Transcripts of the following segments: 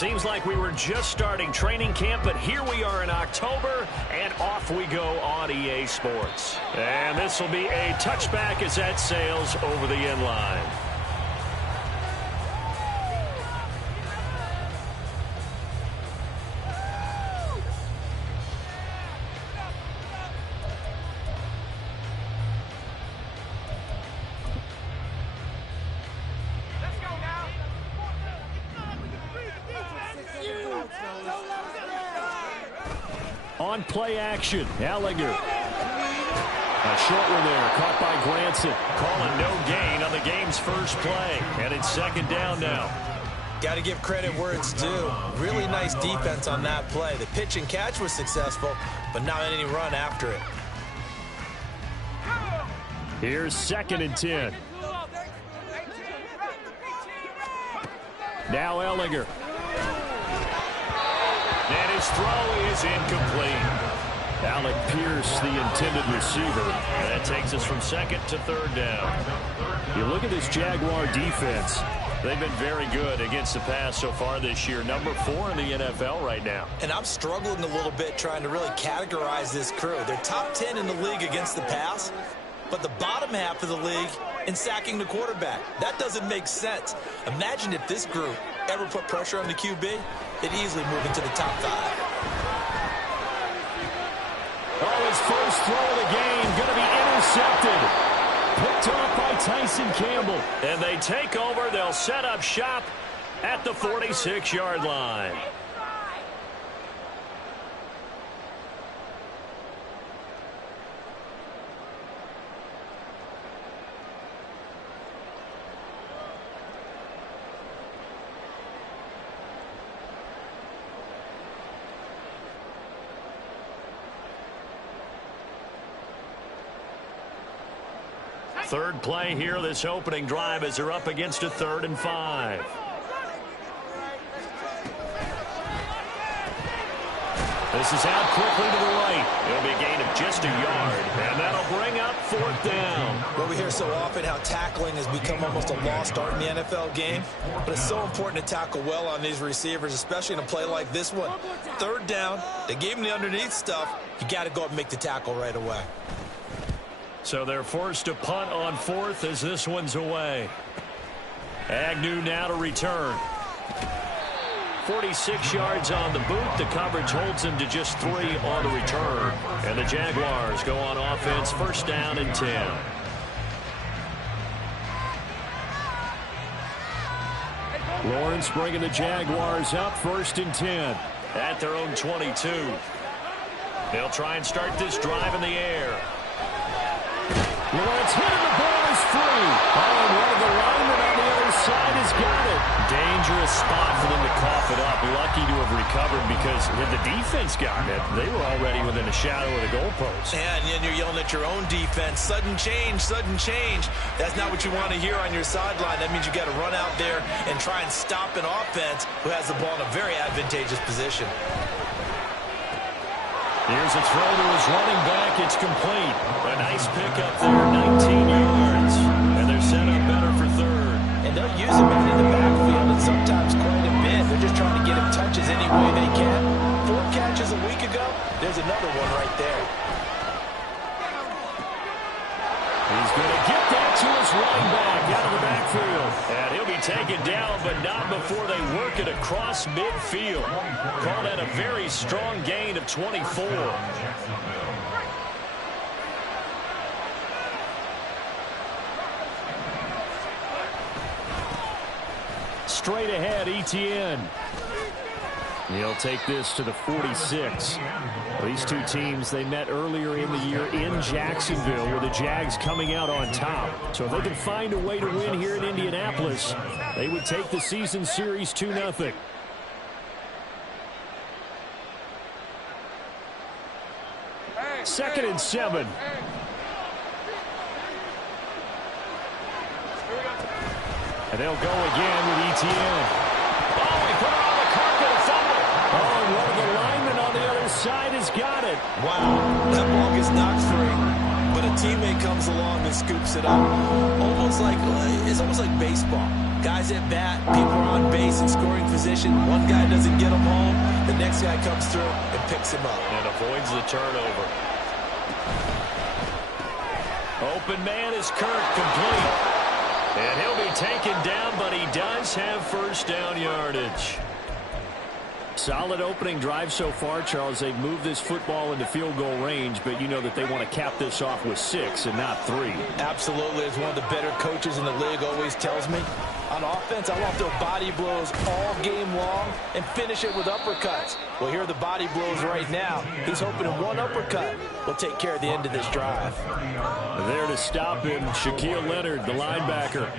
Seems like we were just starting training camp, but here we are in October, and off we go on EA Sports. And this will be a touchback as that sails over the end line. On play action, Ellinger. A short one there, caught by Granson. Calling no gain on the game's first play. And it's second down now. Got to give credit where it's due. Really nice defense on that play. The pitch and catch was successful, but not any run after it. Here's 2nd and 10. Now Ellinger. And his throw is incomplete. Alec Pierce, the intended receiver. And that takes us from 2nd to 3rd down. You look at this Jaguar defense. They've been very good against the pass so far this year. Number 4 in the NFL right now. And I'm struggling a little bit trying to really categorize this crew. They're top 10 in the league against the pass, but the bottom half of the league in sacking the quarterback. That doesn't make sense. Imagine if this group ever put pressure on the QB, they'd easily move into the top 5. Oh, his first throw of the game going to be intercepted. Picked off by Tyson Campbell. And they take over. They'll set up shop at the 46-yard line. Third play here, this opening drive, as they're up against a 3rd and 5. This is out quickly to the right. It'll be a gain of just a yard, and that'll bring up 4th down. Well, we hear so often how tackling has become almost a lost art in the NFL game, but it's so important to tackle well on these receivers, especially in a play like this one. 3rd down, they gave him the underneath stuff. You got to go up and make the tackle right away. So they're forced to punt on 4th as this one's away. Agnew now to return. 46 yards on the boot. The coverage holds him to just 3 on the return. And the Jaguars go on offense, 1st down and 10. Lawrence bringing the Jaguars up, 1st and 10 at their own 22. They'll try and start this drive in the air. Lawrence hit and the ball is free. Oh, and one of the linemen on the other side has got it. Dangerous spot for them to cough it up. Lucky to have recovered because had the defense gotten it, they were already within a shadow of the goalpost. Yeah, and then you're yelling at your own defense. Sudden change, sudden change. That's not what you want to hear on your sideline. That means you got to run out there and try and stop an offense who has the ball in a very advantageous position. Here's a throw to his running back. It's complete. A nice pickup there, 19 yards. And they're set up better for 3rd. And they'll use him out in the backfield and sometimes quite a bit. They're just trying to get him touches any way they can. 4 catches a week ago. There's another one right there. He's going to get that to his running back out of the backfield. And he'll be taken down, but not before they work it across midfield. Call that a very strong gain of 24. Straight ahead, Etienne. He'll take this to the 46. These two teams, they met earlier in the year in Jacksonville with the Jags coming out on top. So if they can find a way to win here in Indianapolis, they would take the season series 2-0. Second and 7. And they'll go again with Etienne. Oh, he put it on the carpet, a fumble. Oh, and one of the linemen on the other side has got it. Wow, that ball gets knocked free, but a teammate comes along and scoops it up. It's almost like baseball. Guys at bat, people are on base in scoring position. One guy doesn't get him home. The next guy comes through and picks him up. And avoids the turnover. Open man is Kirk, complete. And he'll be taken down, but he does have first down yardage. Solid opening drive so far, Charles. They've moved this football into field goal range, but you know that they want to cap this off with 6 and not 3. Absolutely. As one of the better coaches in the league always tells me, on offense, I want their body blows all game long and finish it with uppercuts. Well, here are the body blows right now. He's hoping in one uppercut will take care of the end of this drive. There to stop him, Shaquille Leonard, the linebacker.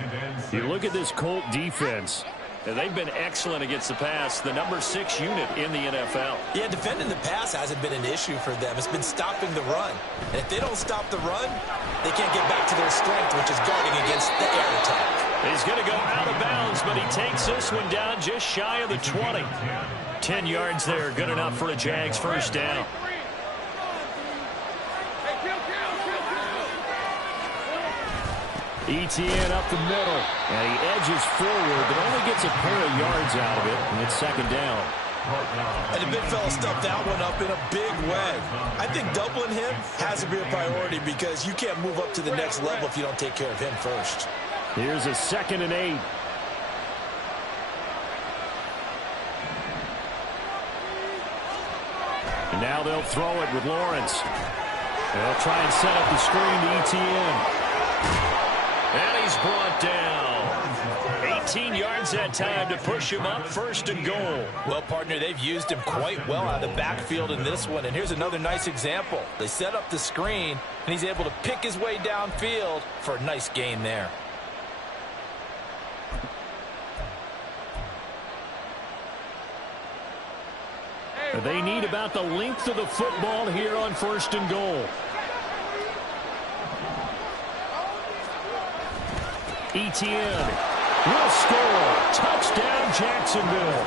You look at this Colt defense. And they've been excellent against the pass, the number 6 unit in the NFL. Yeah, defending the pass hasn't been an issue for them. It's been stopping the run. And if they don't stop the run, they can't get back to their strength, which is guarding against the air attack. He's going to go out of bounds, but he takes this one down just shy of the 20. 10 yards there, good enough for a Jags first down. ETN up the middle, and he edges forward, but only gets a pair of yards out of it, and it's second down. And the big fella stuffed that one up in a big way. I think doubling him has to be a priority because you can't move up to the next level if you don't take care of him first. Here's a 2nd and 8. And now they'll throw it with Lawrence. They'll try and set up the screen to ETN. And he's brought down. 18 yards that time to push him up, 1st and goal. Well, partner, they've used him quite well out of the backfield in this one. And here's another nice example. They set up the screen, and he's able to pick his way downfield for a nice gain there. They need about the length of the football here on 1st and goal. ETN will score. Touchdown, Jacksonville.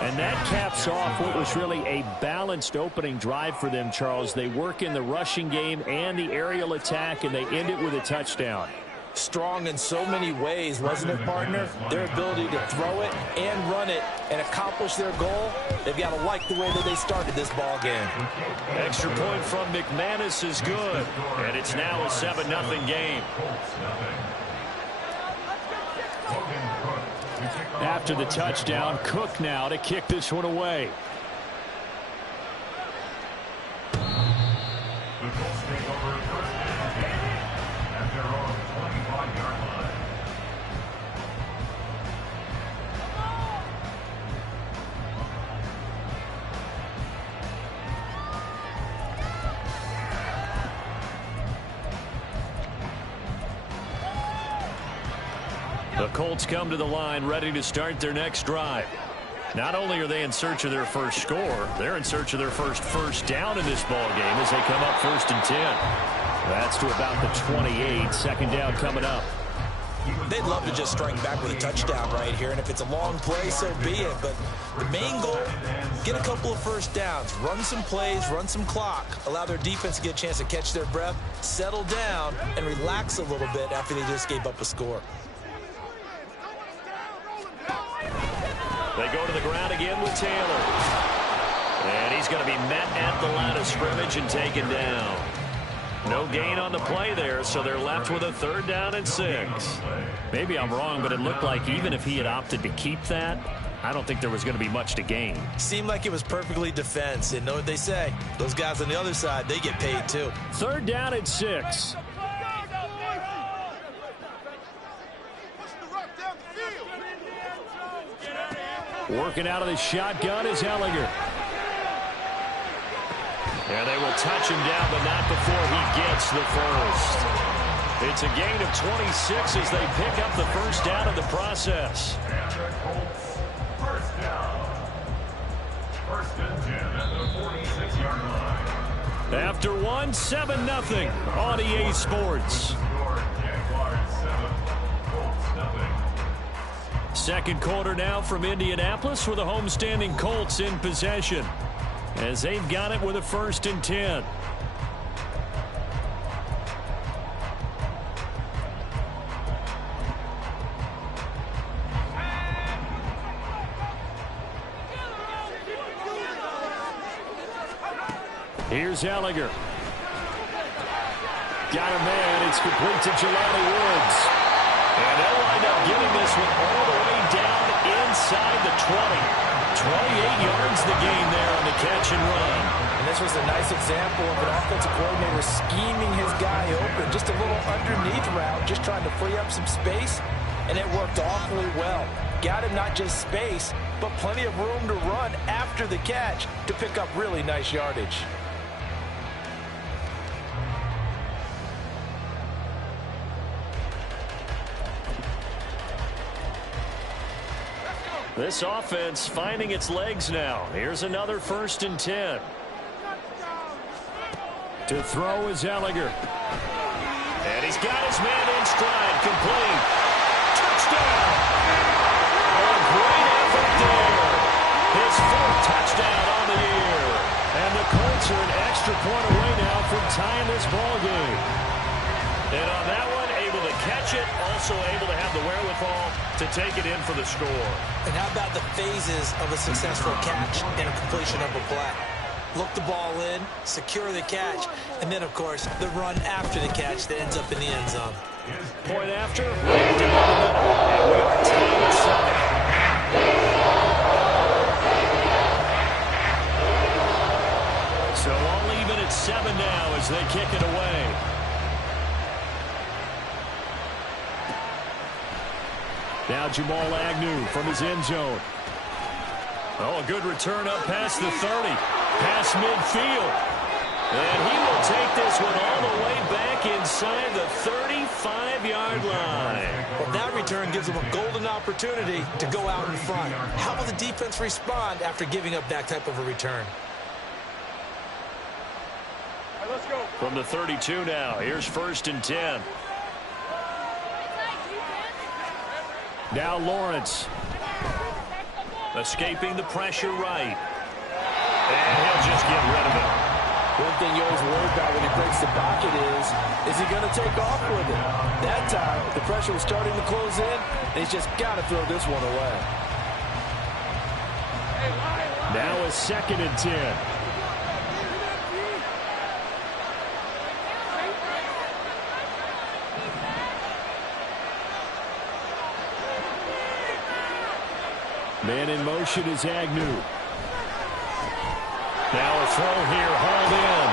And that caps off what was really a balanced opening drive for them, Charles. They work in the rushing game and the aerial attack, and they end it with a touchdown. Strong in so many ways, wasn't it, partner? Their ability to throw it and run it and accomplish their goal, they've got to like the way that they started this ball game. Extra point from McManus is good, and it's now a 7-0 game. After the touchdown, Cook now to kick this one away. The Colts come to the line ready to start their next drive. Not only are they in search of their first score, they're in search of their first down in this ball game as they come up 1st and 10. That's to about the 28. Second down coming up. They'd love to just strike back with a touchdown right here, and if it's a long play, so be it. But the main goal, get a couple of first downs, run some plays, run some clock, allow their defense to get a chance to catch their breath, settle down, and relax a little bit after they just gave up a score. They go to the ground again with Taylor. And he's going to be met at the line of scrimmage and taken down. No gain on the play there, so they're left with a 3rd down and 6. Maybe I'm wrong, but it looked like even if he had opted to keep that, I don't think there was going to be much to gain. Seemed like it was perfectly defense. And know what they say? Those guys on the other side, they get paid too. 3rd down and 6. Working out of the shotgun is Ellinger. And they will touch him down, but not before he gets the first. It's a gain of 26 as they pick up the first down in the process. First down. 1st and 10 at the 46-yard line. After 7-0 on EA Sports. Second quarter now from Indianapolis with the homestanding Colts in possession as they've got it with a 1st and 10. Here's Ellinger. Got a man. It's complete to Jelani Woods. And they'll wind up getting this one all the way down inside the 20. 28 yards the gain there on the catch and run. And this was a nice example of an offensive coordinator scheming his guy open. Just a little underneath route, just trying to free up some space. And it worked awfully well. Got him not just space, but plenty of room to run after the catch to pick up really nice yardage. This offense finding its legs now. Here's another 1st and 10. To throw is Ellinger. And he's got his man in stride. Complete. Touchdown. A great effort there. His 4th touchdown on the year. And the Colts are an extra point away now from tying this ball game. And on that one, able to catch it, also able to have the wherewithal to take it in for the score. And how about the phases of a successful catch and a completion of a play? Look the ball in, secure the catch, and then, of course, the run after the catch that ends up in the end zone. Point after, right down the middle, and we are tied at 7. So all even at 7 now as they kick it away. Now Jamal Agnew from his end zone. Oh, a good return up past the 30. Past midfield. And he will take this one all the way back inside the 35-yard line. Well, that return gives them a golden opportunity to go out in front. How will the defense respond after giving up that type of a return? All right, let's go. From the 32 now, here's 1st and 10. Now Lawrence. Escaping the pressure right. And he'll just get rid of it. One thing you always worry about when he breaks the pocket is he going to take off with it? That time, the pressure was starting to close in, and he's just got to throw this one away. Now a 2nd and 10. Man in motion is Agnew. Now a throw here, hauled in.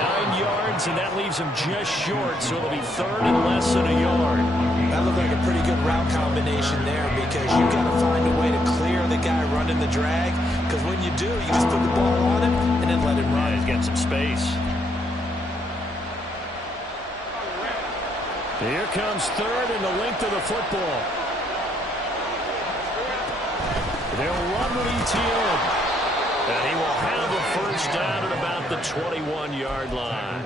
9 yards, and that leaves him just short, so it'll be 3rd and less than a yard. That looked like a pretty good route combination there because you've got to find a way to clear the guy running the drag, because when you do, you just put the ball on him and then let him run. He's got some space. Here comes 3rd and the length of the football. They'll run with ETN. And he will have a 1st down at about the 21-yard line.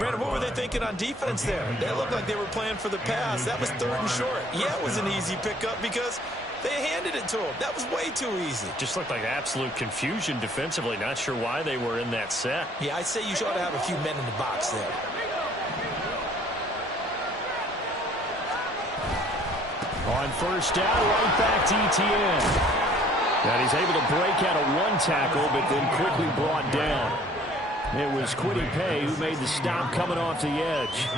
Brandon, what were they thinking on defense there? They looked like they were playing for the pass. That was 3rd and short. Yeah, it was an easy pickup because they handed it to him. That was way too easy. Just looked like absolute confusion defensively. Not sure why they were in that set. Yeah, I'd say you ought to have a few men in the box there. On 1st down, right back to ETN. And he's able to break out of one tackle, but then quickly brought down. It was Quiddy Pay who made the stop coming off the edge.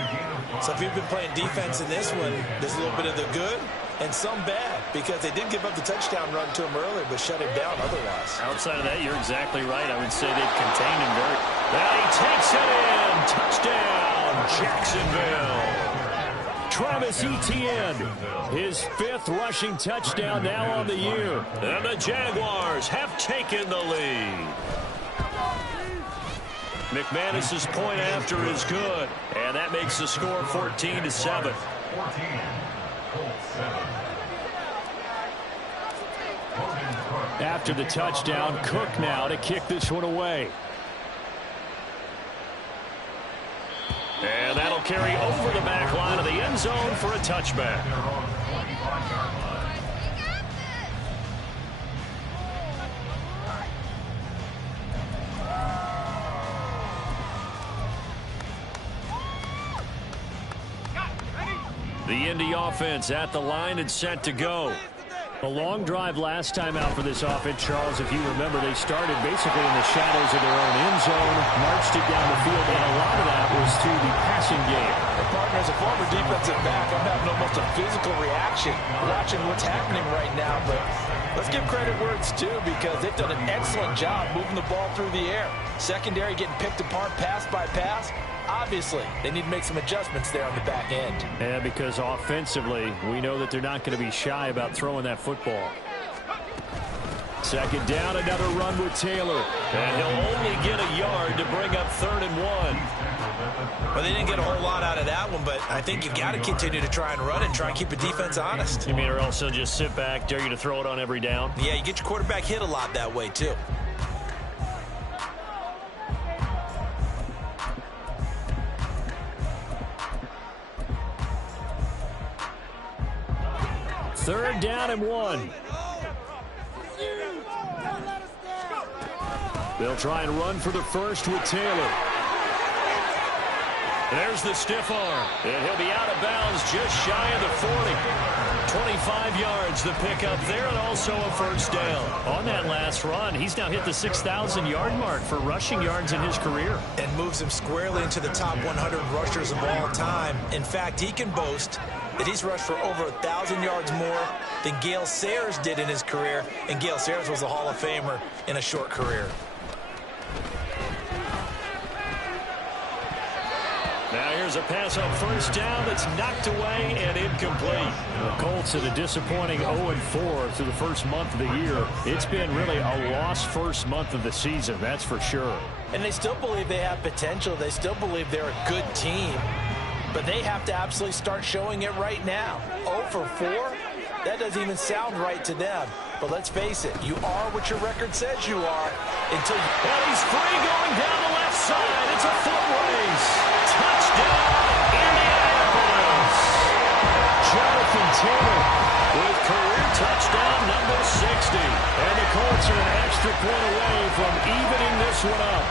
So if you've been playing defense in this one, there's a little bit of the good and some bad, because they did give up the touchdown run to him earlier, but shut him down otherwise. Outside of that, you're exactly right. I would say they've contained him very. Now he takes it in. Touchdown, Jacksonville. Travis Etienne, his 5th rushing touchdown now on the year. And the Jaguars have taken the lead. McManus's point after is good. And that makes the score 14-7. After the touchdown, Cook now to kick this one away. And that'll carry over the back line of the end zone for a touchback. The Indy offense at the line and set to go. A long drive last time out for this offense, Charles. If you remember, they started basically in the shadows of their own end zone, marched it down the field, and a lot of that was through the passing game. And partner, as a former defensive back, I'm having almost a physical reaction watching what's happening right now. But let's give credit where it's due, because they've done an excellent job moving the ball through the air. Secondary getting picked apart pass by pass. Obviously, they need to make some adjustments there on the back end. Yeah, because offensively, we know that they're not going to be shy about throwing that football. Second down, another run with Taylor. And he'll only get a yard to bring up 3rd and 1. Well, they didn't get a whole lot out of that one, but I think you've got to continue to try and run and try and keep the defense honest. You mean, or else he'll just sit back, dare you to throw it on every down? Yeah, you get your quarterback hit a lot that way, too. Third down and 1. They'll try and run for the first with Taylor. There's the stiff arm. And he'll be out of bounds just shy of the 40. 25 yards the pickup there, and also a first down. On that last run, he's now hit the 6,000-yard mark for rushing yards in his career. And moves him squarely into the top 100 rushers of all time. In fact, he can boast that he's rushed for over 1,000 yards more than Gale Sayers did in his career. And Gale Sayers was a Hall of Famer in a short career. Now here's a pass on first down that's knocked away and incomplete. The Colts had a disappointing 0-4 through the first month of the year. It's been really a lost first month of the season, that's for sure. And they still believe they have potential. They still believe they're a good team. But they have to absolutely start showing it right now. 0-4? That doesn't even sound right to them. But let's face it, you are what your record says you are until you... And he's free going down the left side. It's a foot race. Touchdown, Indianapolis. Jonathan Taylor with career touchdown number 60. And the Colts are an extra point away from evening this one up.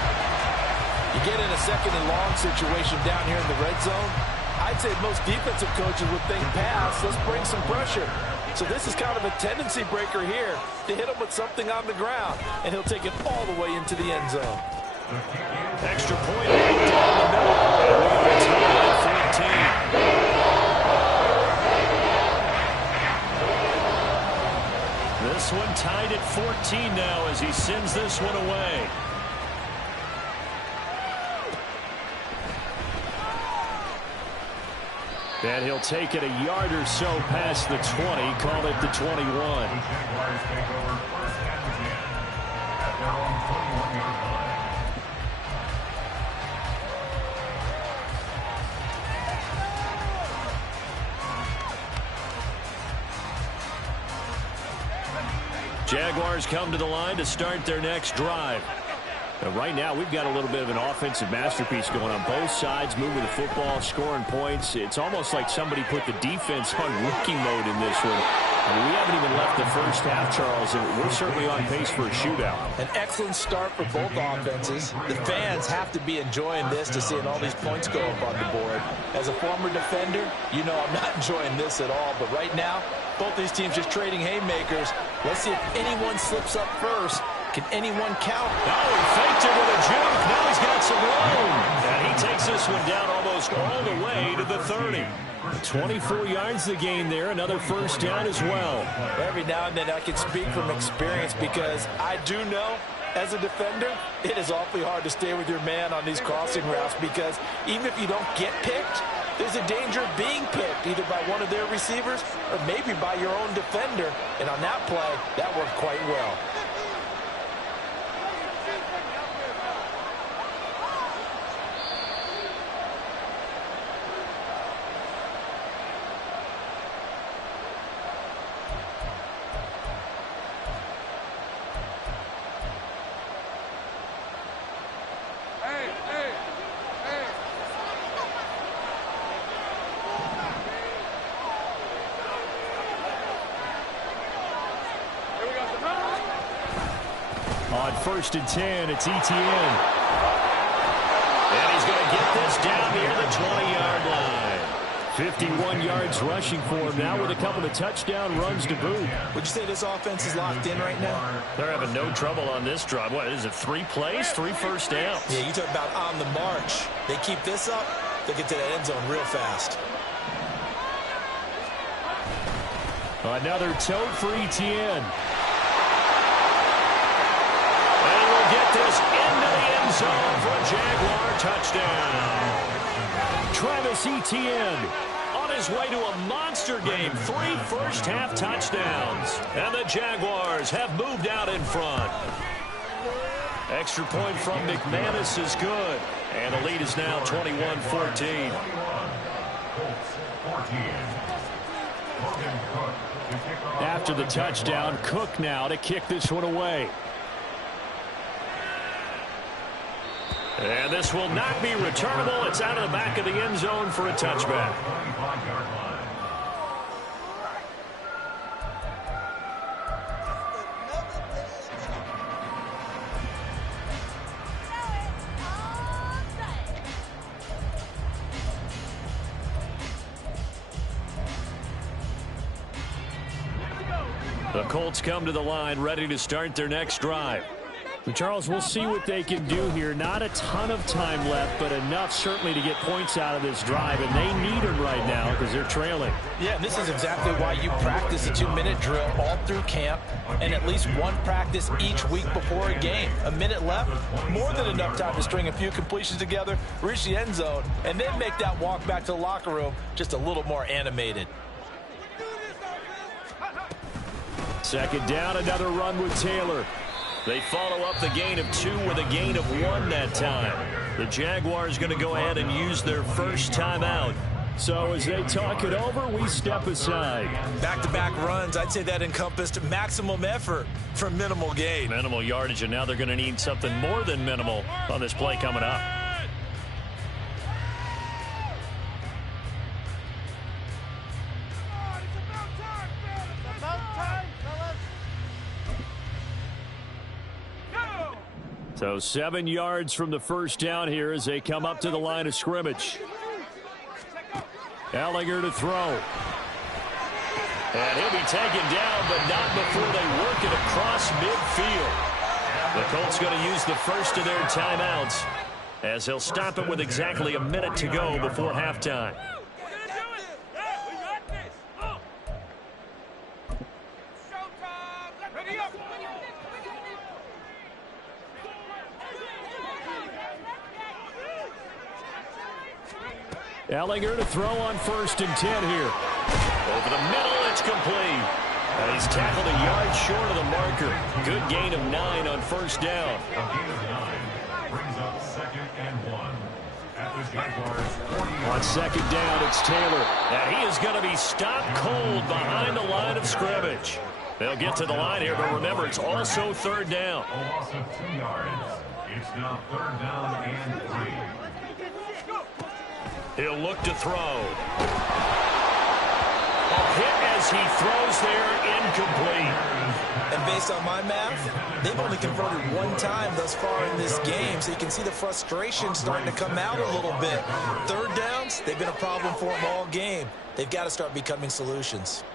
You get in a second and long situation down here in the red zone, I'd say most defensive coaches would think pass, let's bring some pressure. So this is kind of a tendency breaker here to hit him with something on the ground, and he'll take it all the way into the end zone. Extra point right down the middle. And we have a tie at 14. This one tied at 14 now as he sends this one away. And he'll take it a yard or so past the 20, call it the 21. Jaguars come to the line to start their next drive. Right now, we've got a little bit of an offensive masterpiece going on both sides, moving the football, scoring points. It's almost like somebody put the defense on rookie mode in this one. I mean, we haven't even left the first half, Charles, and we're certainly on pace for a shootout. An excellent start for both offenses. The fans have to be enjoying this to seeing all these points go up on the board. As a former defender, you know I'm not enjoying this at all. But right now, both these teams just trading haymakers. Let's see if anyone slips up first. Can anyone count? Oh, he faked it with a juke. Now he's got some room. And he takes this one down almost all the way to the 30. 24 yards the gain there. Another first down as well. Every now and then I can speak from experience because I do know as a defender, it is awfully hard to stay with your man on these crossing routes because even if you don't get picked, there's a danger of being picked either by one of their receivers or maybe by your own defender. And on that play, that worked quite well. On 1st and 10, it's ETN. And he's going to get this down near the 20-yard line. 51 yards rushing for him now with a couple of touchdown runs to boot. Would you say this offense is locked in right now? They're having no trouble on this drive. What is it, 3 plays, 3 first downs? Yeah, you talk about on the march. They keep this up, they'll get to that end zone real fast. Another tote for Etienne. And we'll get this into the end zone for a Jaguar touchdown. Travis Etienne on his way to a monster game. 3 first-half touchdowns. And the Jaguars have moved out in front. Extra point from McManus is good. And the lead is now 21-14. After the touchdown, Cook now to kick this one away. And this will not be returnable. It's out of the back of the end zone for a touchback. The Colts come to the line ready to start their next drive. And Charles, we'll see what they can do here. Not a ton of time left, but enough certainly to get points out of this drive, and they need them right now because they're trailing. Yeah, and this is exactly why you practice a 2-minute drill all through camp and at least one practice each week before a game. A minute left, more than enough time to string a few completions together, reach the end zone, and then make that walk back to the locker room just a little more animated. Second down, another run with Taylor. They follow up the gain of 2 with a gain of 1 that time. The Jaguars going to go ahead and use their first timeout. So as they talk it over, we step aside. Back-to-back runs, I'd say that encompassed maximum effort for minimal gain. Minimal yardage, and now they're going to need something more than minimal on this play coming up. So 7 yards from the first down here as they come up to the line of scrimmage. Ellinger to throw. And he'll be taken down, but not before they work it across midfield. The Colts going to use the first of their timeouts as they'll stop it with exactly a minute to go before halftime. Ellinger to throw on 1st and 10 here. Over the middle, it's complete. And he's tackled a yard short of the marker. Good gain of 9 on first down. On second down, it's Taylor. And he is going to be stopped cold behind the line of scrimmage. They'll get to the line here, but remember, it's also 3rd down. A loss of 2 yards. It's now 3rd down and 3. He'll look to throw. A hit as he throws there, incomplete. And based on my math, they've only converted 1 time thus far in this game, so you can see the frustration starting to come out a little bit. 3rd downs, they've been a problem for them all game. They've got to start becoming solutions.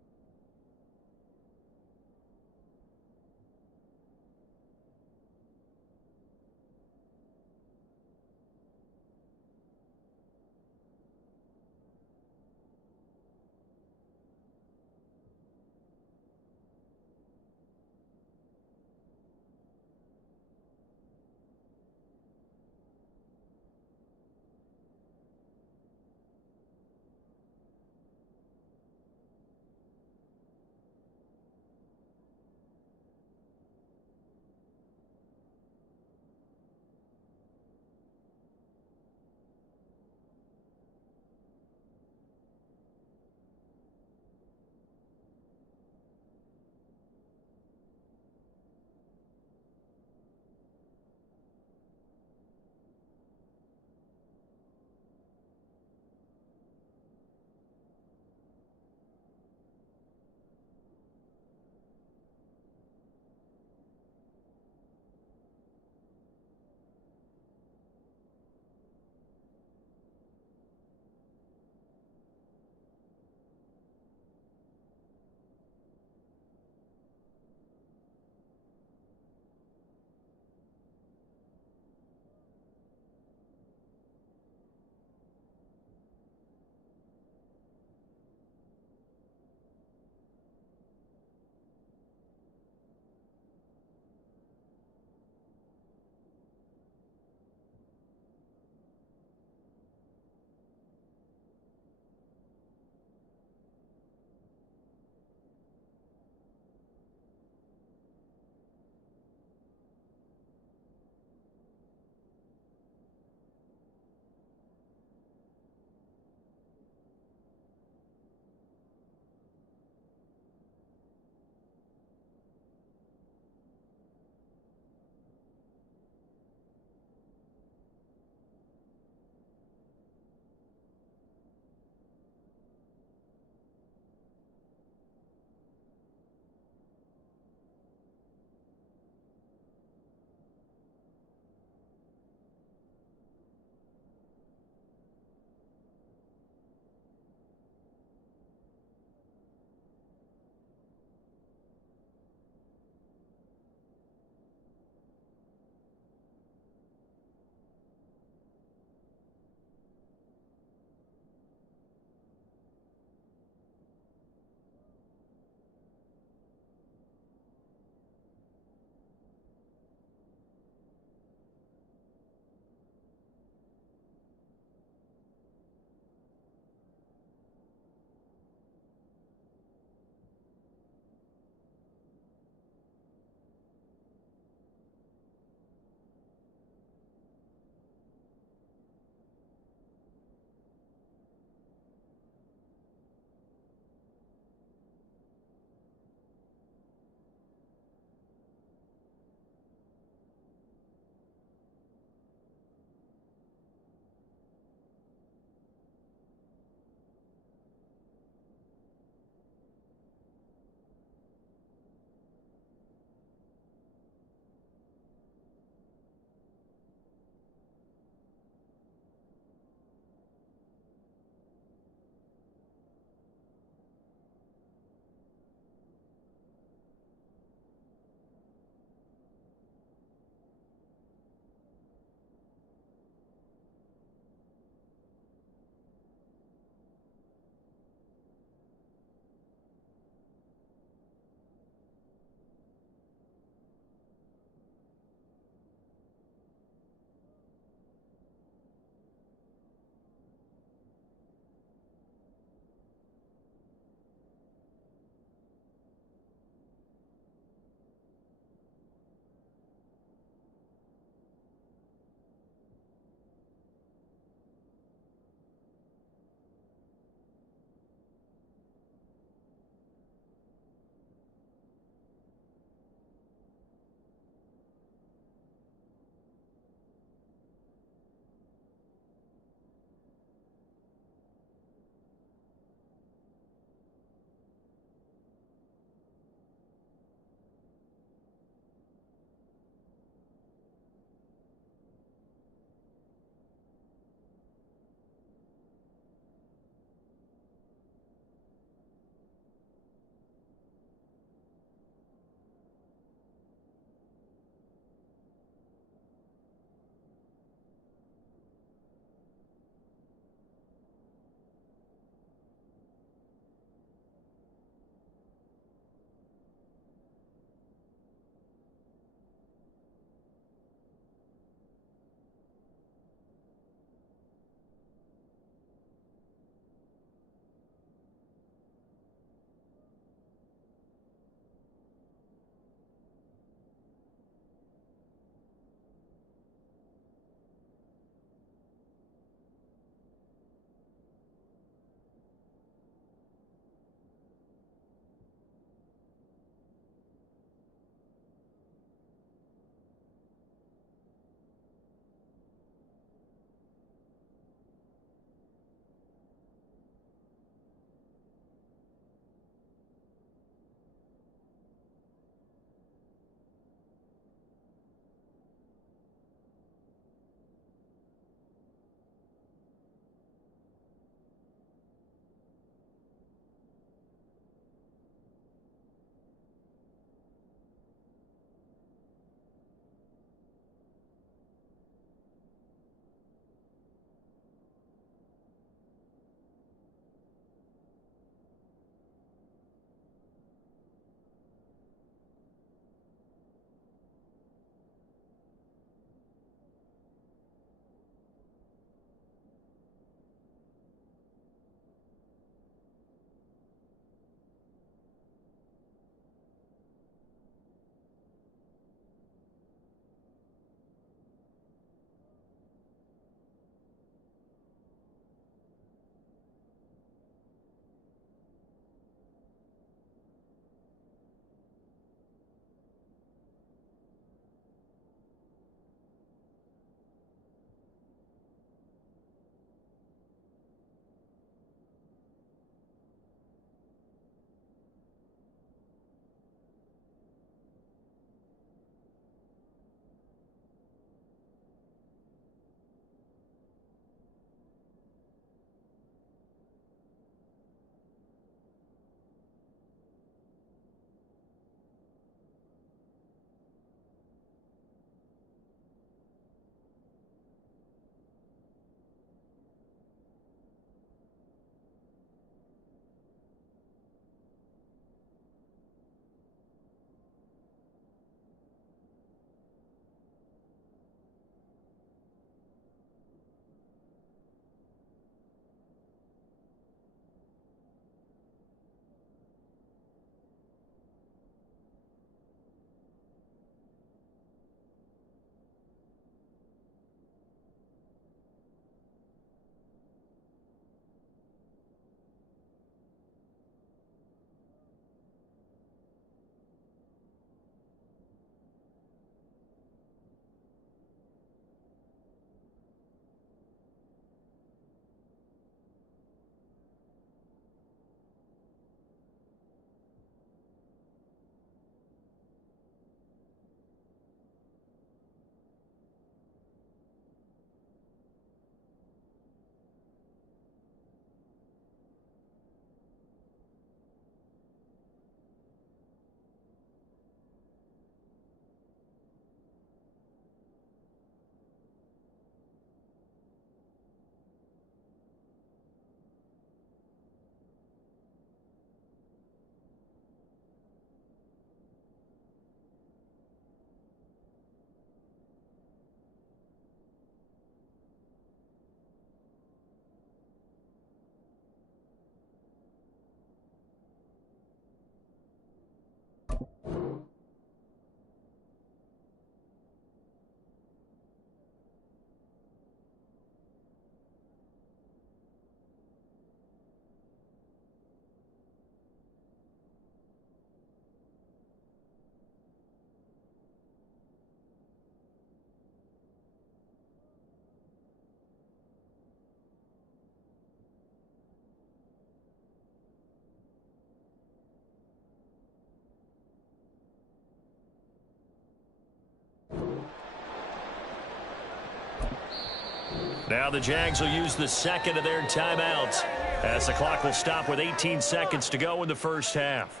Now the Jags will use the second of their timeouts as the clock will stop with 18 seconds to go in the first half.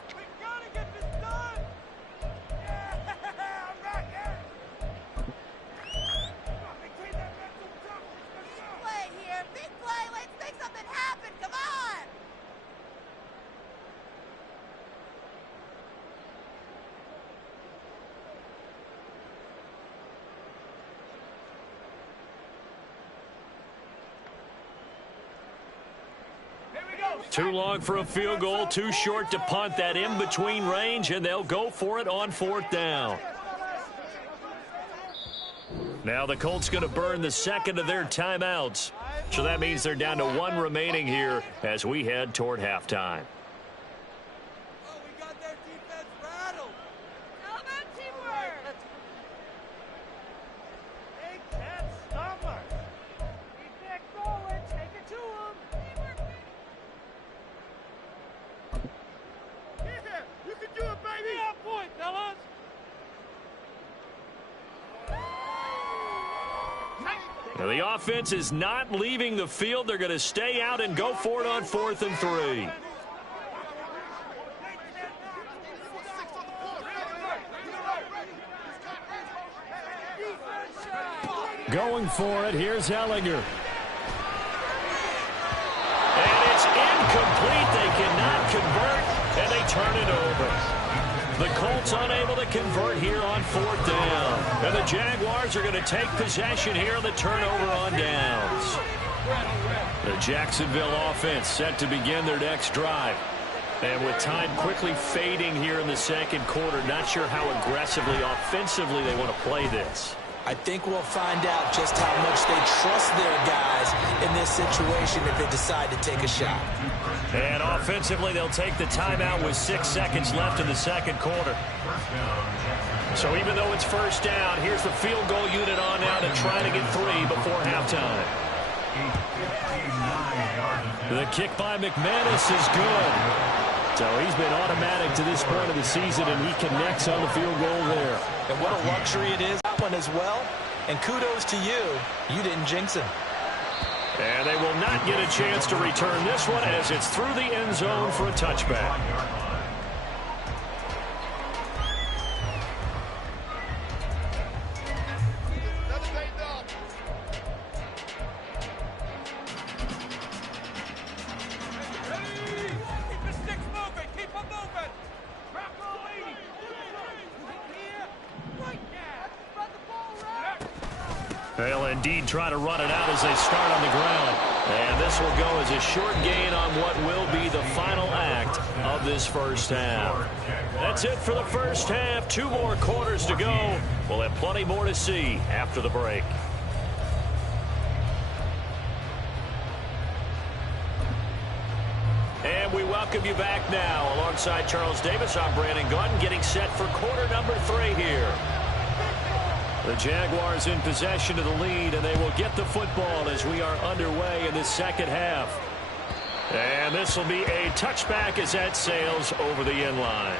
Too long for a field goal, too short to punt. That in-between range, and they'll go for it on fourth down. Now the Colts going to burn the second of their timeouts. So that means they're down to one remaining here as we head toward halftime. Now the offense is not leaving the field. They're going to stay out and go for it on 4th and 3. Going for it. Here's Ellinger. And it's incomplete. They cannot convert, and they turn it over. The Colts unable to convert here on 4th down. And the Jaguars are going to take possession here on the turnover on downs. The Jacksonville offense set to begin their next drive. And with time quickly fading here in the second quarter, not sure how aggressively, offensively they want to play this. I think we'll find out just how much they trust their guys in this situation if they decide to take a shot. And offensively, they'll take the timeout with 6 seconds left in the second quarter. So even though it's first down, here's the field goal unit on now to try to get 3 before halftime. The kick by McManus is good. So he's been automatic to this point of the season, and he connects on the field goal there. And what a luxury it is, that one as well. And kudos to you. You didn't jinx him. And they will not get a chance to return this one as it's through the end zone for a touchback. They'll indeed try to run it out as they start on the ground. And this will go as a short gain on what will be the final act of this first half. That's it for the first half. 2 more quarters to go. We'll have plenty more to see after the break. And we welcome you back now. Alongside Charles Davis, I'm Brandon Gordon, getting set for quarter number 3 here. The Jaguars in possession of the lead, and they will get the football as we are underway in the second half. And this will be a touchback as that sails over the end line.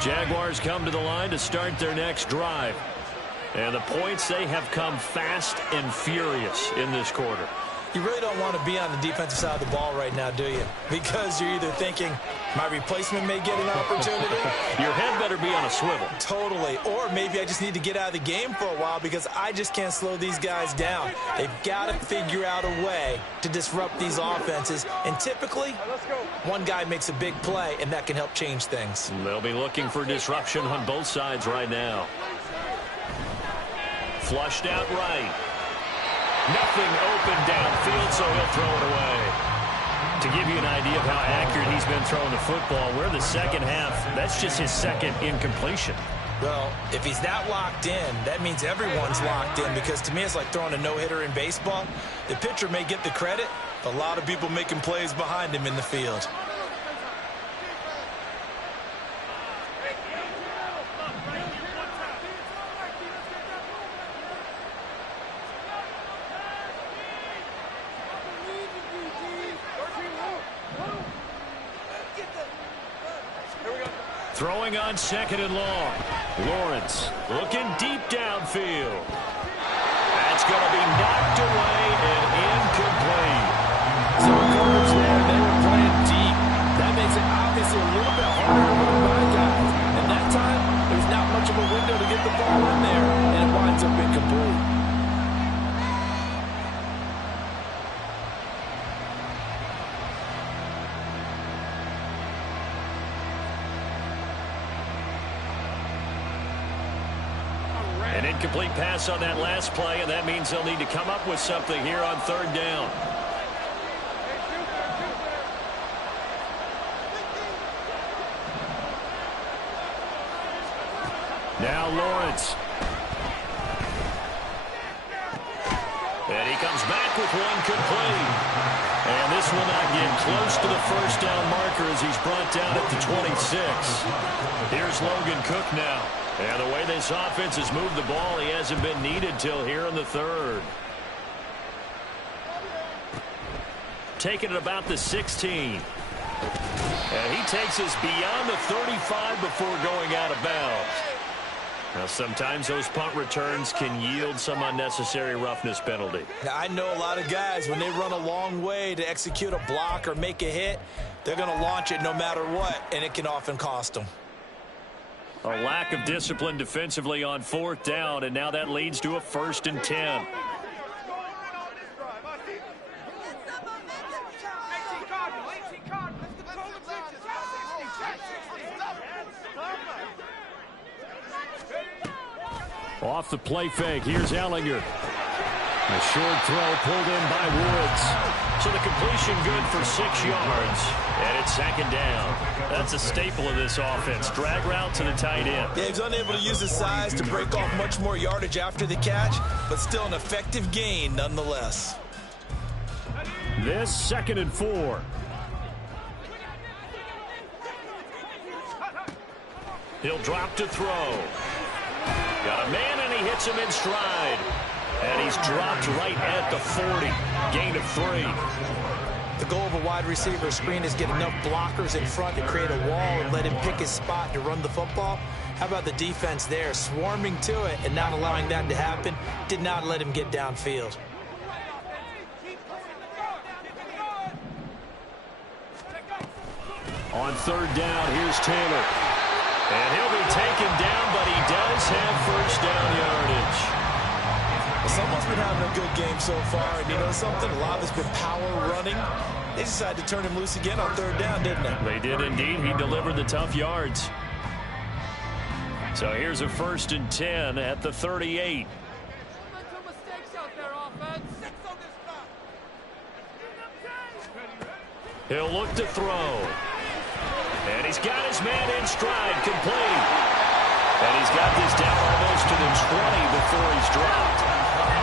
Jaguars come to the line to start their next drive. And the points, they have come fast and furious in this quarter. You really don't want to be on the defensive side of the ball right now, do you? Because you're either thinking, my replacement may get an opportunity. Your head better be on a swivel. Totally. Or maybe I just need to get out of the game for a while because I just can't slow these guys down. They've got to figure out a way to disrupt these offenses. And typically, one guy makes a big play, and that can help change things. They'll be looking for disruption on both sides right now. Flushed out right. Nothing open downfield, so he'll throw it away. To give you an idea of how accurate he's been throwing the football, we're in the second half. That's just his second incompletion. Well, if he's that locked in, that means everyone's locked in, because to me it's like throwing a no-hitter in baseball. The pitcher may get the credit, a lot of people making plays behind him in the field. Throwing on 2nd and long. Lawrence looking deep downfield. That's going to be knocked away and incomplete. Some coverage there, they were playing deep. That makes it obviously a little bit harder to run by guys. And that time, there's not much of a window to get the ball in there, and it winds up incomplete. An incomplete pass on that last play, and that means they'll need to come up with something here on 3rd down. Now Lawrence. And he comes back with one complete. And this will not get close to the 1st down marker as he's brought down at the 26. Here's Logan Cook now. And the way this offense has moved the ball, he hasn't been needed till here in the 3rd. Taking it about the 16. And he takes us beyond the 35 before going out of bounds. Now, sometimes those punt returns can yield some unnecessary roughness penalty. Now, I know a lot of guys, when they run a long way to execute a block or make a hit, they're going to launch it no matter what, and it can often cost them. A lack of discipline defensively on 4th down, and now that leads to a 1st and 10. Off the play fake, here's Ellinger. A short throw pulled in by Woods. So the completion good for 6 yards. And it's 2nd down. That's a staple of this offense. Drag route to the tight end. Yeah, he's unable to use his size to break off much more yardage after the catch, but still an effective gain nonetheless. This 2nd and 4. He'll drop to throw. Got a man, and he hits him in stride. And he's dropped right at the 40. Gain of 3. The goal of a wide receiver screen is get enough blockers in front to create a wall and let him pick his spot to run the football. How about the defense there, swarming to it and not allowing that to happen? Did not let him get downfield. On 3rd down, here's Taylor. And he'll be taken down, but he does have 1st down yardage. Someone's been having a good game so far, and you know something? A lot of it's been power running. They decided to turn him loose again on 3rd down, didn't they? They did indeed. He delivered the tough yards. So here's a 1st and 10 at the 38. He'll look to throw. And he's got his man in stride, complete. And he's got this down almost to the 20 before he's dropped.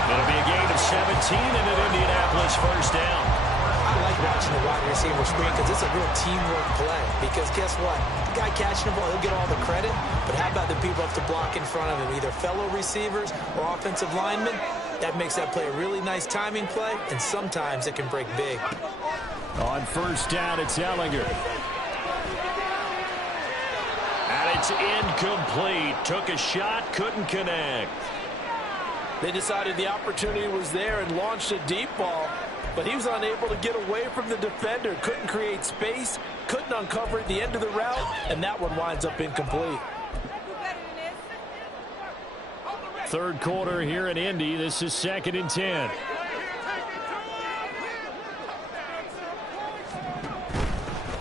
It'll be a gain of 17 and an Indianapolis 1st down. I like watching the wide receiver screen because it's a real teamwork play. Because guess what? The guy catching the ball, he'll get all the credit. But how about the people up to block in front of him, either fellow receivers or offensive linemen? That makes that play a really nice timing play, and sometimes it can break big. On 1st down, it's Ellinger. And it's incomplete. Took a shot, couldn't connect. They decided the opportunity was there and launched a deep ball, but he was unable to get away from the defender. Couldn't create space, couldn't uncover at the end of the route, and that one winds up incomplete. 3rd quarter here in Indy. This is 2nd and 10.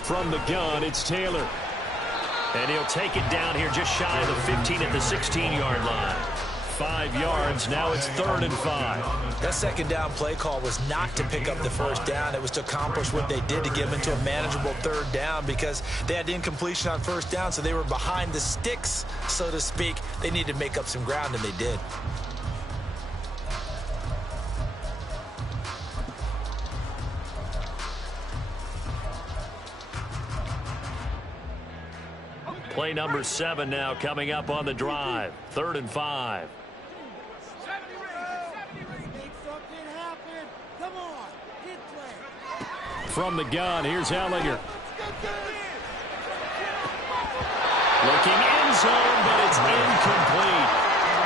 From the gun, it's Taylor. And he'll take it down here just shy of the 15 at the 16-yard line. 5 yards. Now it's 3rd and 5. That 2nd down play call was not to pick up the 1st down. It was to accomplish what they did to give into a manageable 3rd down because they had incompletion on 1st down, so they were behind the sticks, so to speak. They needed to make up some ground, and they did. Play number 7 now coming up on the drive. 3rd and 5. From the gun, here's Ellinger. Looking end zone, but it's incomplete.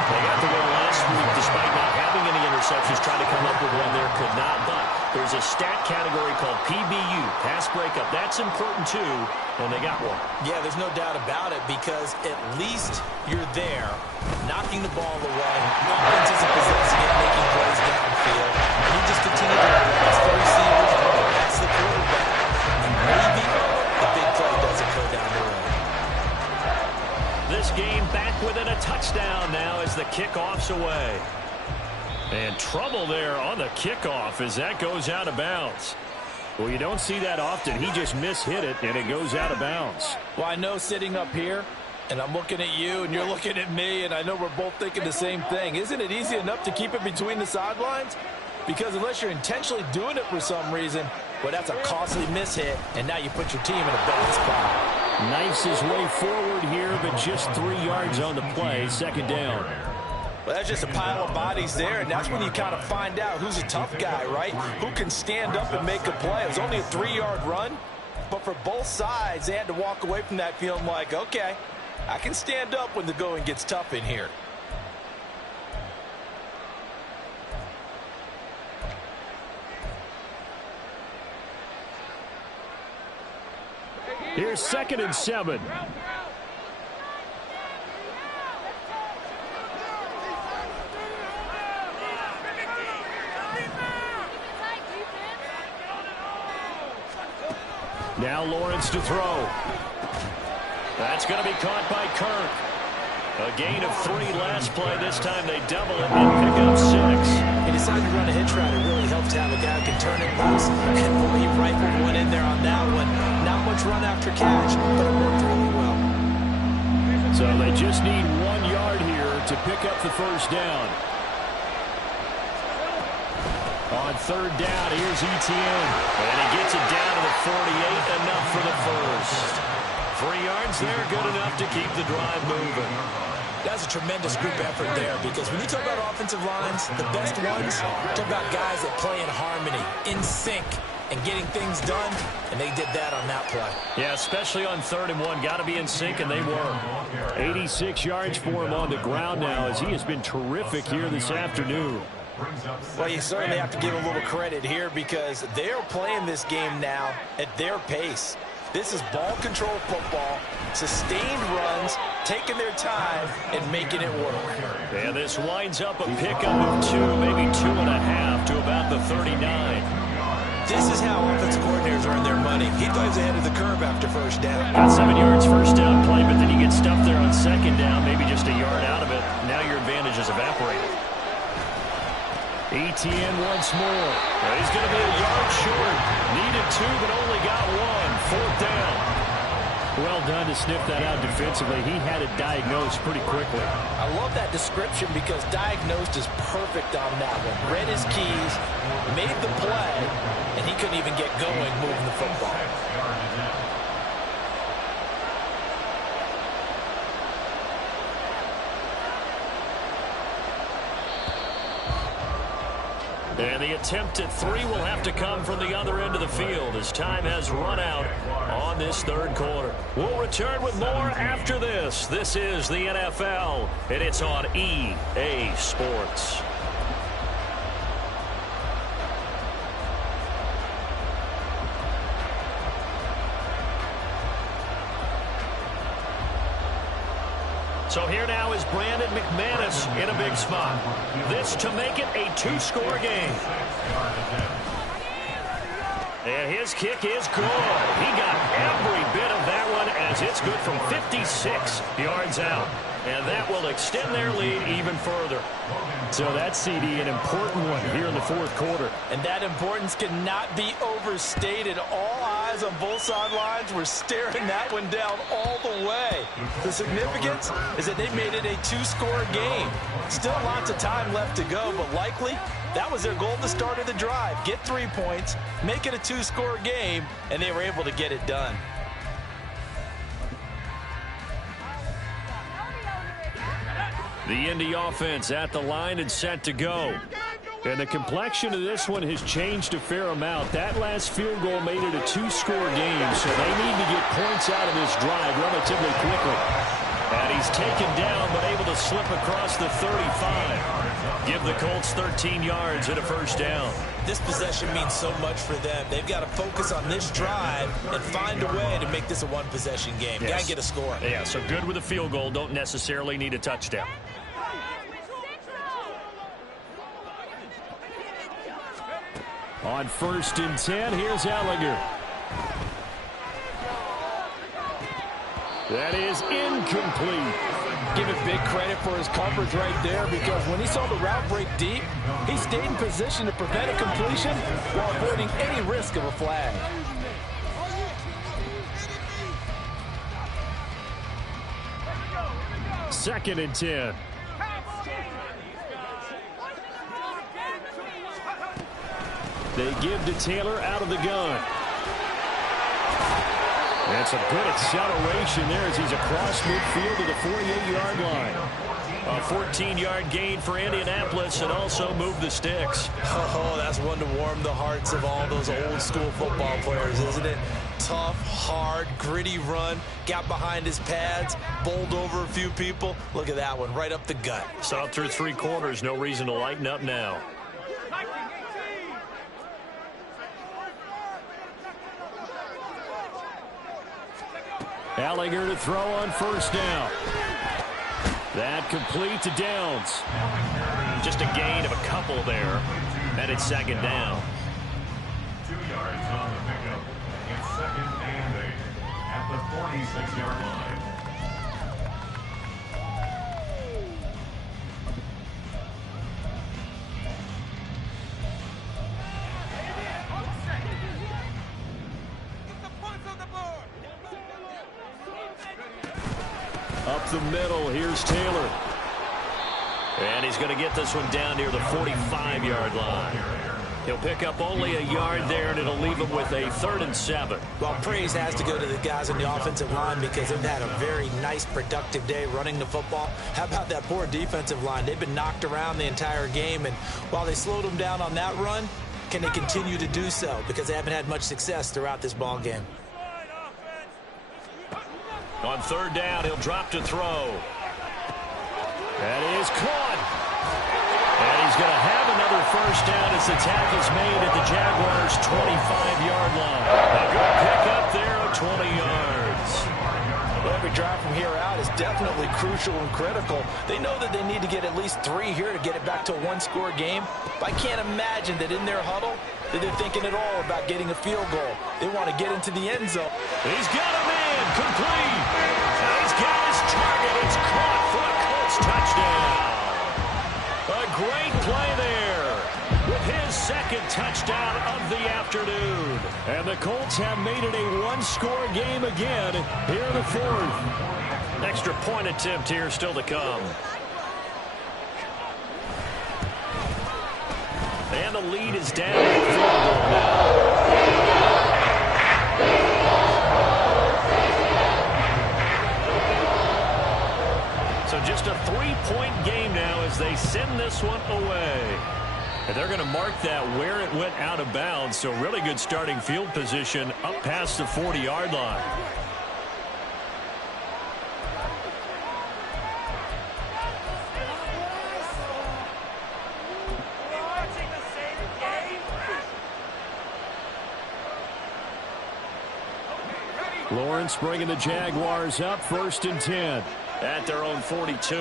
They got the win last week despite not having any interceptions. Tried to come up with one there, could not. But there's a stat category called PBU, pass breakup. That's important too, and they got one. Yeah, there's no doubt about it because at least you're there, knocking the ball away. Offense isn't possessing it, making plays downfield. And you just continue to pass the receivers, pass the quarterback, and maybe the big play does occur down the road. This game back within a touchdown now as the kickoff's away. And trouble there on the kickoff as that goes out of bounds. Well, you don't see that often. He just mishit it, and it goes out of bounds. Well, I know sitting up here, and I'm looking at you, and you're looking at me, and I know we're both thinking the same thing. Isn't it easy enough to keep it between the sidelines? Because unless you're intentionally doing it for some reason, well, that's a costly mishit, and now you put your team in a bad spot. Knifes his way forward here, but just 3 yards on the play. Second down. Well, that's just a pile of bodies there, and that's when you kind of find out who's a tough guy, right? Who can stand up and make a play. It was only a 3-yard run, but for both sides, they had to walk away from that feeling like, okay, I can stand up when the going gets tough in here. Here's 2nd and 7. Now Lawrence to throw. That's going to be caught by Kirk. A gain of 3 last play. This time they double it and pick up 6. He decided to run a hitch route. It really helps to have a guy who can turn it loose. And boy, he rifled one in there on that one. Not much run after catch, but it worked really well. So they just need 1 yard here to pick up the first down. On 3rd down, here's Etienne. And he gets it down to the 48, enough for the first. 3 yards there, good enough to keep the drive moving. That's a tremendous group effort there because when you talk about offensive lines, the best ones, talk about guys that play in harmony, in sync, and getting things done, and they did that on that play. Yeah, especially on 3rd and 1. Got to be in sync, and they were. 86 yards for him on the ground now as he has been terrific here this afternoon. Well, you certainly have to give a little credit here because they're playing this game now at their pace. This is ball control football, sustained runs, taking their time, and making it work. And this winds up a pickup of 2, maybe 2.5 to about the 39. This is how offensive coordinators earn their money. He thought he was ahead of the curve after first down. Got 7 yards first down play, but then you get stuffed there on 2nd down, maybe just a yard out of it. Now your advantage is evaporated. Etienne once more. Well, he's going to be a yard short. Needed 2, but only got 1. 4th down. Well done to sniff that out defensively. He had it diagnosed pretty quickly. I love that description because diagnosed is perfect on that one. Read his keys, made the play, and he couldn't even get going moving the football. And the attempt at 3 will have to come from the other end of the field as time has run out on this 3rd quarter. We'll return with more after this. This is the NFL, and it's on EA Sports. So here now is Brandon McManus in a big spot. This to make it a 2-score game. And his kick is good. He got every bit of that one as it's good from 56 yards out. And that will extend their lead even further. So that CD, an important one here in the 4th quarter. And that importance cannot be overstated. All eyes on both sidelines were staring that one down all the way. The significance is that they made it a 2-score game. Still lots of time left to go, but likely that was their goal at the start of the drive. Get 3 points, make it a 2-score game, and they were able to get it done. The Indy offense at the line and set to go. And the complexion of this one has changed a fair amount. That last field goal made it a two-score game, so they need to get points out of this drive relatively quickly. And he's taken down, but able to slip across the 35. Give the Colts 13 yards and a first down. This possession means so much for them. They've got to focus on this drive and find a way to make this a one-possession game. Yes. Got to get a score. Yeah, so good with a field goal. Don't necessarily need a touchdown. On 1st and 10, here's Ellinger. That is incomplete. Give him big credit for his coverage right there, because when he saw the route break deep, he stayed in position to prevent a completion while avoiding any risk of a flag. Second and 10. They give to Taylor out of the gun. That's a good acceleration there as he's across midfield to the 48-yard line. A 14-yard gain for Indianapolis and also move the sticks. Oh, that's one to warm the hearts of all those old-school football players, isn't it? Tough, hard, gritty run. Got behind his pads, bowled over a few people. Look at that one, right up the gut. Saw it through three quarters. No reason to lighten up now. Ellinger to throw on first down. That complete to Downs. Just a gain of a couple there. And it's second down. 2 yards on the pickup. It's 2nd and 8 at the 46-yard line. Up the middle, here's Taylor. And he's going to get this one down near the 45-yard line. He'll pick up only a yard there, and it'll leave him with a 3rd and 7. Well, praise has to go to the guys on the offensive line because they've had a very nice, productive day running the football. How about that poor defensive line? They've been knocked around the entire game, and while they slowed them down on that run, can they continue to do so? Because they haven't had much success throughout this ball game. On 3rd down, he'll drop to throw. That is caught. And he's going to have another first down as the tackle's made at the Jaguars' 25-yard line. A good pickup there of 20 yards. Well, every drive from here out is definitely crucial and critical. They know that they need to get at least 3 here to get it back to a one-score game. But I can't imagine that in their huddle that they're thinking at all about getting a field goal. They want to get into the end zone. He's got a man complete. He's got his target. It's caught for a Colts touchdown. A great play there with his 2nd touchdown of the afternoon. And the Colts have made it a one-score game again here in the 4th. Extra point attempt here still to come. And the lead is down to field goal now. So just a 3-point game now as they send this one away. And they're going to mark that where it went out of bounds. So really good starting field position up past the 40-yard line. Lawrence bringing the Jaguars up 1st and 10 at their own 42.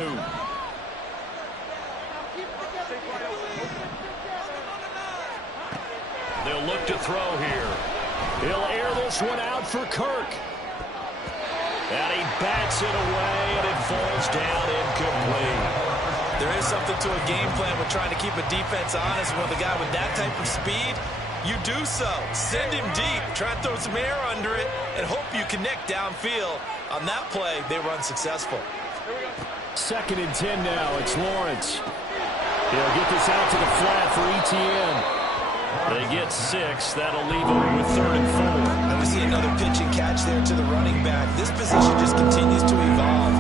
They'll look to throw here. He'll air this one out for Kirk. And he bats it away, and it falls down incomplete. There is something to a game plan with trying to keep a defense honest. When the guy with that type of speed, you do so. Send him deep. Try and throw some air under it and hope you connect downfield. On that play, they were unsuccessful. 2nd and 10 now. It's Lawrence. He'll get this out to the flat for Etienne. They get 6. That'll leave them with 3rd and 4. And we see another pitch and catch there to the running back. This position just continues to evolve.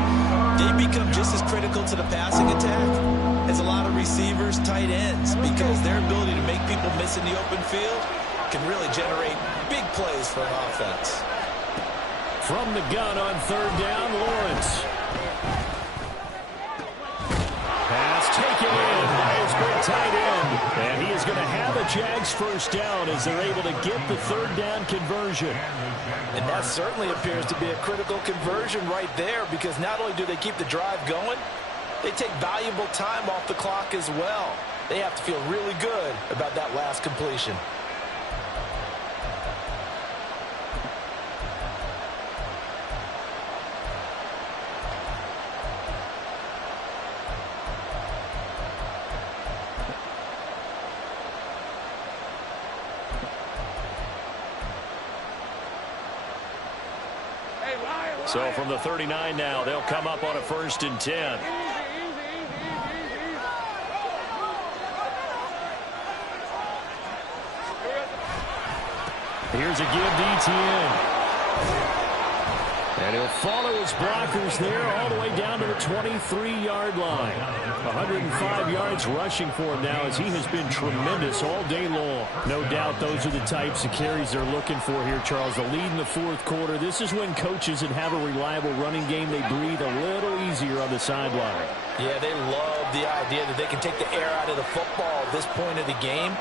they become just as critical to the passing attack as a lot of receivers, tight ends, because their ability to make people miss in the open field can really generate big plays for an offense. From the gun on third down, Lawrence. Pass taken in by his big tight end. And he is going to have a Jags first down as they're able to get the third down conversion. And that certainly appears to be a critical conversion right there, because not only do they keep the drive going, they take valuable time off the clock as well. They have to feel really good about that last completion. So from the 39 now, they'll come up on a 1st and 10. Here's a give to ETN. And he'll follow his blockers there all the way down to the 23-yard line. 105 yards rushing for him now as he has been tremendous all day long. No doubt those are the types of carries they're looking for here, Charles. The lead in the fourth quarter. This is when coaches that have a reliable running game, they breathe a little easier on the sideline. Yeah, they love the idea that they can take the air out of the football at this point of the game.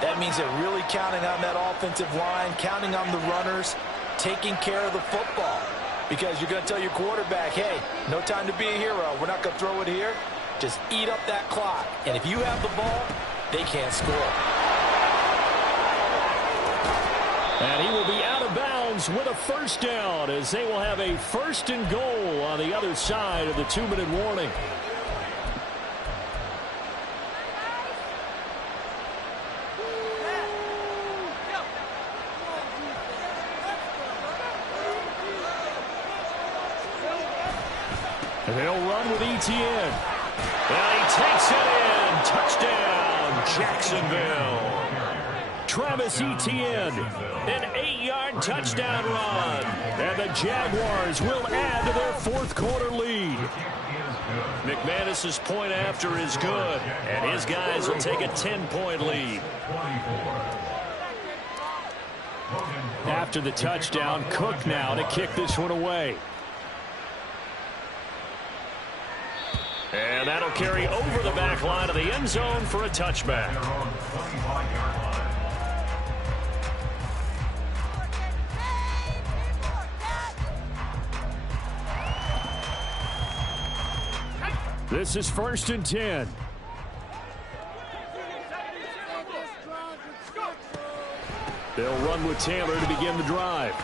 That means they're really counting on that offensive line, counting on the runners, taking care of the football. Because you're going to tell your quarterback, hey, no time to be a hero. We're not going to throw it here. Just eat up that clock. And if you have the ball, they can't score. And he will be out of bounds with a first down as they will have a 1st and goal on the other side of the 2-minute warning. They'll run with ETN. And he takes it in. Touchdown, Jacksonville. Travis Etienne, an 8-yard touchdown run. And the Jaguars will add to their fourth quarter lead. McManus's point after is good. And his guys will take a 10-point lead. After the touchdown, Cook now to kick this one away. And that'll carry over the back line of the end zone for a touchback. This is 1st and 10. They'll run with Taylor to begin the drive.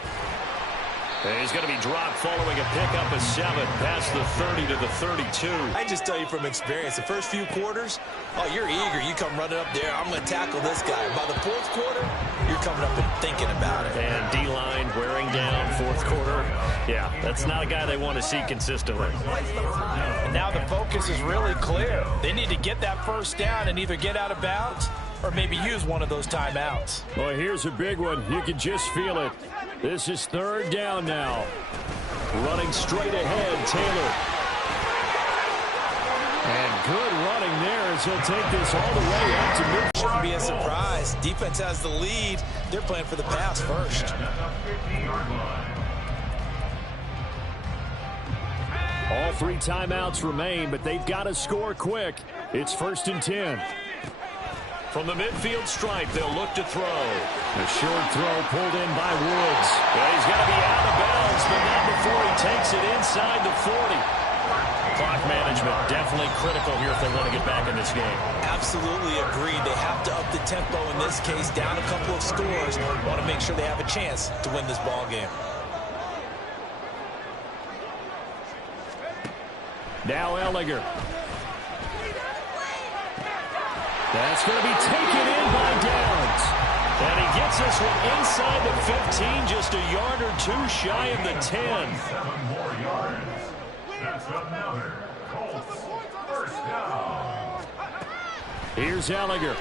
And he's going to be dropped following a pickup of 7 past the 30 to the 32. I just tell you from experience, the first few quarters, oh, you're eager. You come running up there. I'm going to tackle this guy. By the fourth quarter, you're coming up and thinking about it. And D-line wearing down fourth quarter. Yeah, that's not a guy they want to see consistently. And now the focus is really clear. They need to get that first down and either get out of bounds or maybe use one of those timeouts. Well, here's a big one. You can just feel it. This is 3rd down now. Running straight ahead, Taylor. And good running there as he'll take this all the way up to mid. Shouldn't be a surprise. Defense has the lead. They're playing for the pass first. All 3 timeouts remain, but they've got to score quick. It's 1st and 10. From the midfield stripe, they'll look to throw. A short throw pulled in by Woods. Well, he's going to be out of bounds, but not before he takes it inside the 40. Clock management definitely critical here if they want to get back in this game. Absolutely agreed. They have to up the tempo in this case, down a couple of scores. Want to make sure they have a chance to win this ball game. Now Ellinger. That's going to be taken in by Downs. And he gets this one inside the 15, just a yard or 2 shy of the 10. 7 more yards. That's another Colts first down. Here's Ellinger.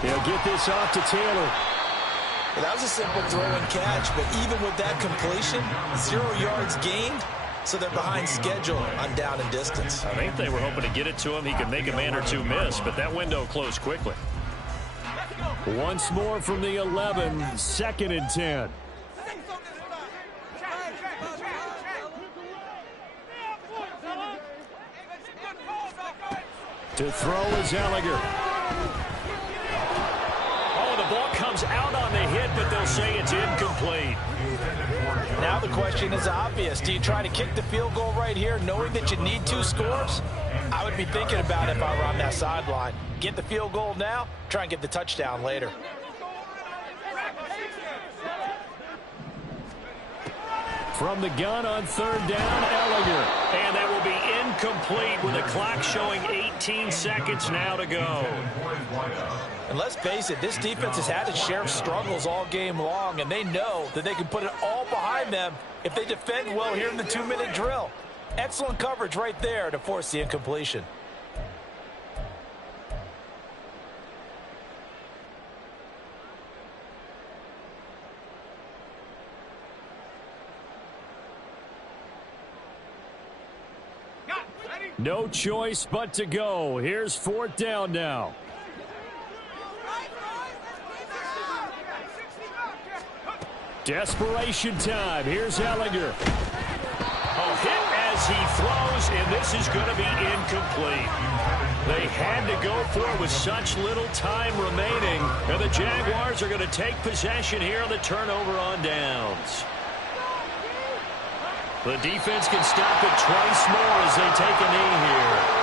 He'll get this off to Taylor. Well, that was a simple throw and catch, but even with that completion, 0 yards gained, so they're behind schedule on down and distance. I think they were hoping to get it to him. He could make a man or two miss, but that window closed quickly. Once more from the 11, 2nd and 10. To throw is Ellinger. Oh, the ball comes out on the hit, but they'll say it's incomplete. Now the question is obvious. Do you try to kick the field goal right here knowing that you need 2 scores? I would be thinking about it if I were on that sideline. Get the field goal now, try and get the touchdown later. From the gun on 3rd down, Ellinger. And that will be incomplete with the clock showing 18 seconds now to go. And let's face it, this defense has had its share of struggles all game long, and they know that they can put it all behind them if they defend well here in the 2-minute drill. Excellent coverage right there to force the incompletion. No choice but to go. Here's 4th down now. Desperation time. Here's Ellinger. Oh, hit as he throws, and this is going to be incomplete. They had to go for it with such little time remaining. And the Jaguars are going to take possession here on the turnover on downs. The defense can stop it twice more as they take a knee here.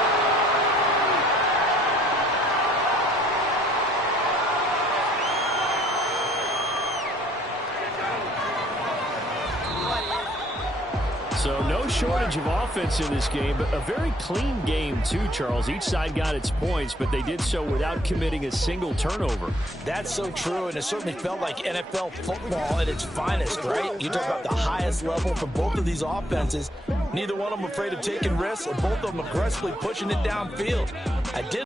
So no shortage of offense in this game, but a very clean game too, Charles. Each side got its points, but they did so without committing a single turnover. That's so true, and it certainly felt like NFL football at its finest, right? You talk about the highest level for both of these offenses. Neither one of them afraid of taking risks, and both of them aggressively pushing it downfield. I did